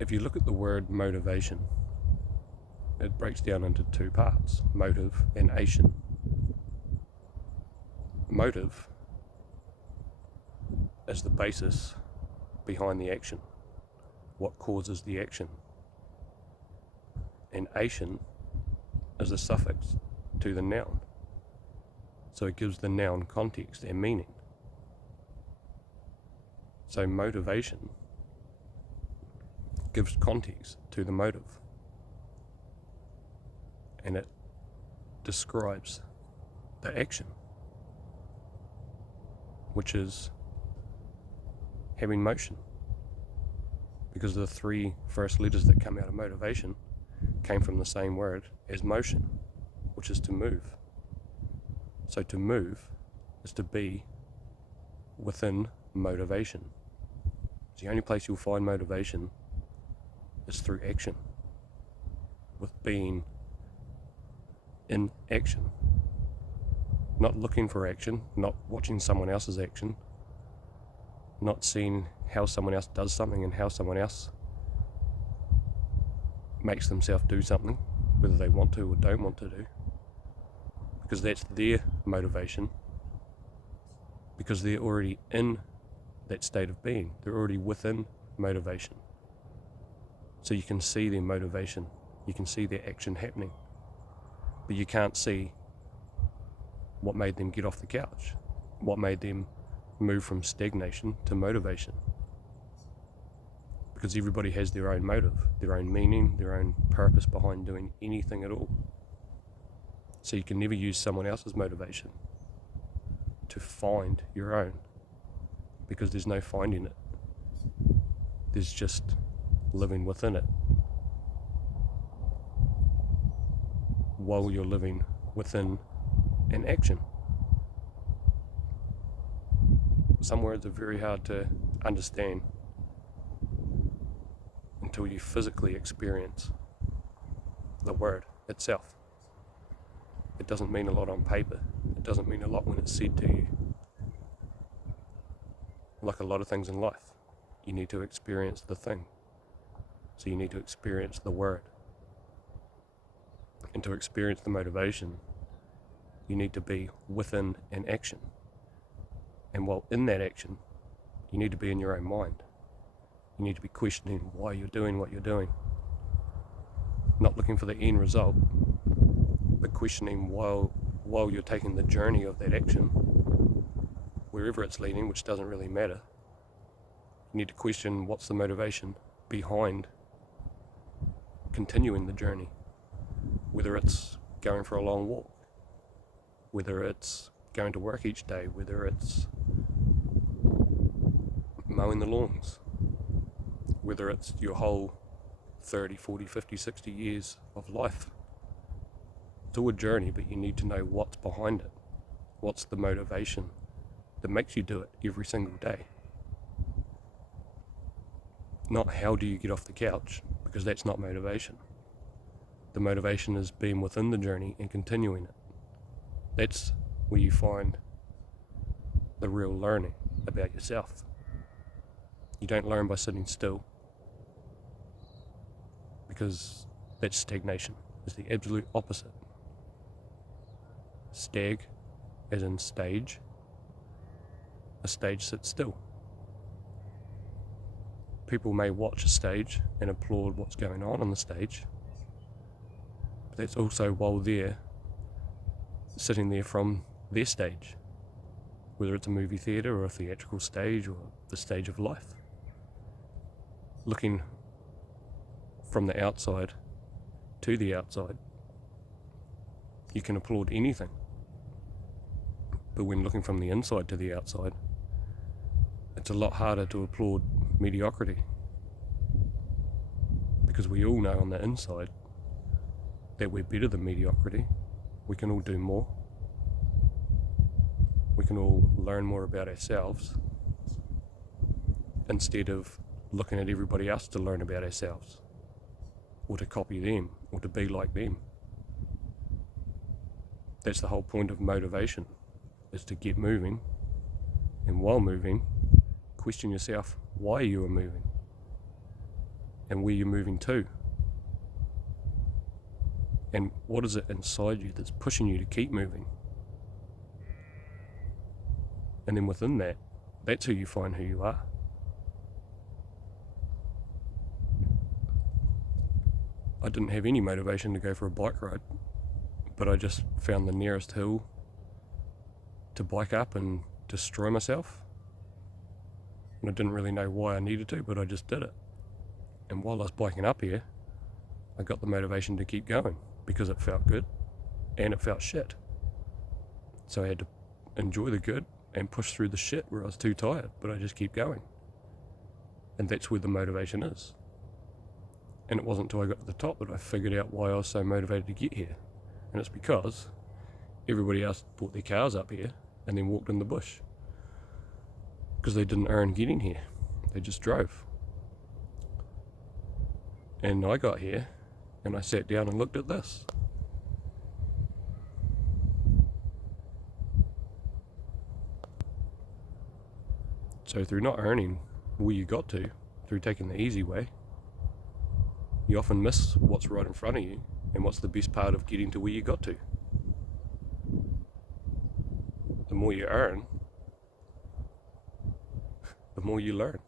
If you look at the word motivation, it breaks down into two parts, motive and ation. Motive is the basis behind the action, what causes the action. And ation is a suffix to the noun, so it gives the noun context and meaning. So motivation gives context to the motive, and it describes the action, which is having motion, because the three first letters that come out of motivation came from the same word as motion, which is to move. So to move is to be within motivation. The only place you'll find motivation is through action, with being in action, not looking for action, not watching someone else's action, not seeing how someone else does something and how someone else makes themselves do something, whether they want to or don't want to do, because that's their motivation, because they're already in that state of being, they're already within motivation. So you can see their motivation, you can see their action happening, but you can't see what made them get off the couch, what made them move from stagnation to motivation. Because everybody has their own motive, their own meaning, their own purpose behind doing anything at all. So you can never use someone else's motivation to find your own, because there's no finding it. There's just living within it, while you're living within an action. Some words are very hard to understand until you physically experience the word itself. It doesn't mean a lot on paper. It doesn't mean a lot when it's said to you. Like a lot of things in life, you need to experience the thing. So you need to experience the word. And to experience the motivation, you need to be within an action. And while in that action, you need to be in your own mind. You need to be questioning why you're doing what you're doing. Not looking for the end result, but questioning while you're taking the journey of that action, wherever it's leading, which doesn't really matter. You need to question what's the motivation behind continuing the journey. Whether it's going for a long walk, whether it's going to work each day, whether it's mowing the lawns, whether it's your whole 30, 40, 50, 60 years of life. It's all a journey, but you need to know what's behind it. What's the motivation that makes you do it every single day? Not how do you get off the couch, because that's not motivation. The motivation is being within the journey and continuing it. That's where you find the real learning about yourself. You don't learn by sitting still, because that's stagnation. It's the absolute opposite. Stag, as in stage. A stage sits still. People may watch a stage and applaud what's going on the stage, but that's also while they're sitting there from their stage, whether it's a movie theatre or a theatrical stage or the stage of life. Looking from the outside to the outside, you can applaud anything, but when looking from the inside to the outside, it's a lot harder to applaud mediocrity, because we all know on the inside that we're better than mediocrity. We can all do more. We can all learn more about ourselves instead of looking at everybody else to learn about ourselves, or to copy them, or to be like them. That's the whole point of motivation, is to get moving, and while moving, question yourself why you are moving. and where you're moving to. And what is it inside you that's pushing you to keep moving? And then within that, that's who you find who you are. I didn't have any motivation to go for a bike ride, but I just found the nearest hill to bike up and destroy myself. And I didn't really know why I needed to, but I just did it. And while I was biking up here, I got the motivation to keep going because it felt good and it felt shit. So I had to enjoy the good and push through the shit where I was too tired, but I just keep going. And that's where the motivation is. And it wasn't until I got to the top that I figured out why I was so motivated to get here. And it's because everybody else brought their cars up here and then walked in the bush. Because they didn't earn getting here. They just drove. And I got here and I sat down and looked at this. So through not earning where you got to, through taking the easy way, you often miss what's right in front of you and what's the best part of getting to where you got to. The more you earn, the more you learn.